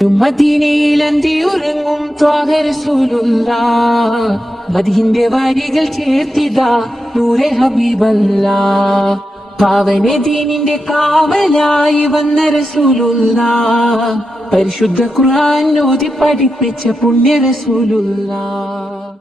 മദീനയിൽ അന്തിയുറങ്ങും ത്വാഹ റസൂലുള്ളാഹ് മദീന്റെ വരികൾ ചേർത്തിതാ നൂറെ ഹബീബല്ലാഹ് പാവന ദീനിന്റെ കാവലായി വന്ന റസൂലുള്ളാഹ് പരിശുദ്ധ ഖുർആൻ ഓതി പഠിപ്പിച്ച പുണ്യ റസൂലുള്ളാഹ്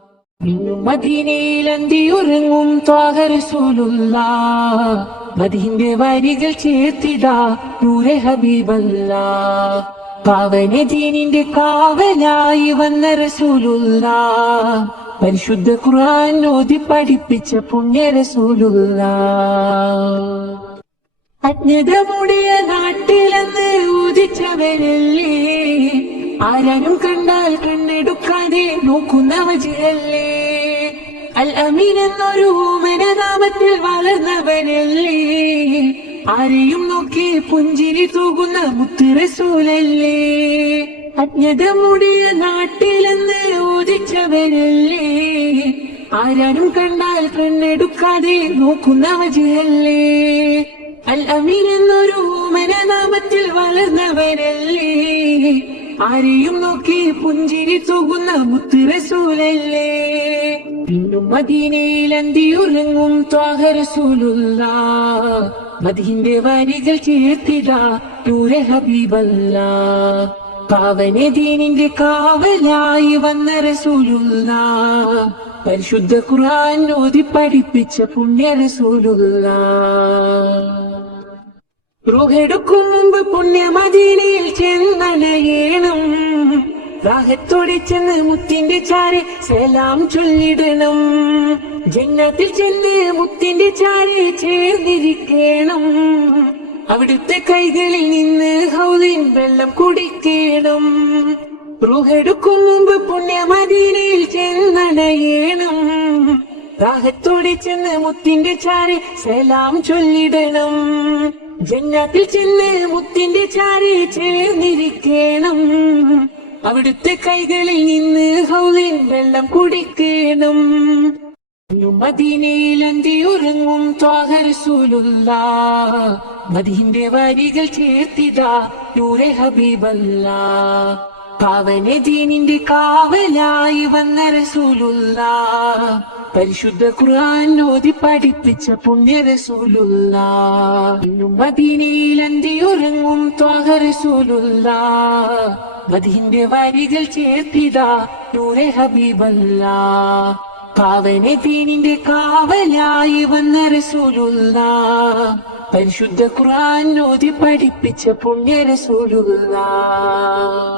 മദീനയിൽ അന്തിയുറങ്ങും ത്വാഹ റസൂലുള്ളാഹ് മദീന്റെ വരികൾ ചേർത്തിതാ നൂറെ ഹബീബല്ലാഹ് പാവന ദീനിന്റെ കാവലായി വന്ന റസൂലുള്ളാഹ് പരിശുദ്ധ ഖുർആൻ ഓതി പഠിപ്പിച്ച പുണ്യ റസൂലുള്ളാഹ് അജ്ഞത മൂടിയ നാട്ടിലെന്ന് ഊതിച്ചവരല്ലേ ആരാനും കണ്ടാൽ കണ്ണെടുക്കാതെ നോക്കുന്ന വജിയല്ലേ അൽ അമീൻ എന്നൊരു നാമത്തിൽ വളർന്നവരല്ലേ ആരെയും നോക്കി പുഞ്ചിരി തൂകുന്ന മുത്ത് റസൂലല്ലേ അജ്ഞത മൂടിയ നാട്ടിലെന്ന് ഊതിച്ചവരല്ലേ ആരാനും കണ്ടാൽ കണ്ണെടുക്കാതെ നോക്കുന്ന വജിയല്ലേ അൽ അമീൻ എന്നൊരു നാമത്തിൽ വളർന്നവരല്ലേ ആരെയും നോക്കി പുഞ്ചിരി തൂകുന്ന മുത്ത് റസൂലല്ലേ പിന്നും മദീനയിൽ അന്തിയുറങ്ങും ത്വാഹ റസൂലുള്ളാഹ് മദീന്റെ വരികൾ ചേർത്തിതാ നൂറെ ഹബീബല്ലാഹ് പാവന ദീനിന്റെ കാവലായി വന്ന റസൂലുള്ളാഹ് പരിശുദ്ധ ഖുർആൻ ഓതി പഠിപ്പിച്ച പുണ്യ റസൂലുള്ളാഹ് റൂഹെടുക്കും മുമ്പ് പുണ്യ മദീനയിൽ ചെന്നണയേണം റാഹത്തോടെ ചെന്ന് മുത്തിന്റെ ചാരെ സലാം ചൊല്ലിടണം ജന്നത്തിൽ ചെന്ന് മുത്തിന്റെ ചാരെ ചേർന്നിരിക്കണം അവിടുത്തെ കൈകളിൽ നിന്ന് ഹൗലിൻ വെള്ളം കുടിക്കണം റൂഹെടുക്കും മുമ്പ് പുണ്യ മദീനയിൽ ചെന്നണയേണം റാഹത്തോടെ ചെന്ന് മുത്തിന്റെ ചാരെ സലാം ചൊല്ലിടണം ജന്നത്തിൽ ചെന്ന് മുത്തിന്റെ ചാരെ ചേർന്നിരിക്കണം അവിടുത്തെ കൈകളിൽ നിന്ന് ഹൗലിൻ വെള്ളം കുടിക്കണം മദീനയിൽ അന്തിയുറങ്ങും ത്വാഹ റസൂലുള്ളാഹ് മദീന്റെ വരികൾ ചേർത്തിതാ നൂറെ ഹബീബല്ലാഹ് പാവന ദീനിന്റെ കാവലായി വന്ന റസൂലുള്ളാഹ് പരിശുദ്ധ ഖുർആൻ ഓതി പഠിപ്പിച്ച പുണ്യ റസൂലുള്ളാഹ് മദീനയിൽ അന്തിയുറങ്ങും ത്വാഹ റസൂലുള്ളാഹ് മദീന്റെ വരികൾ ചേർത്തിതാ നൂറെ ഹബീബല്ലാഹ് പാവന ദീനിന്റെ കാവലായി വന്ന റസൂലുള്ളാഹ് പരിശുദ്ധ ഖുർആൻ ഓതി പഠിപ്പിച്ച പുണ്യ റസൂലുള്ളാഹ്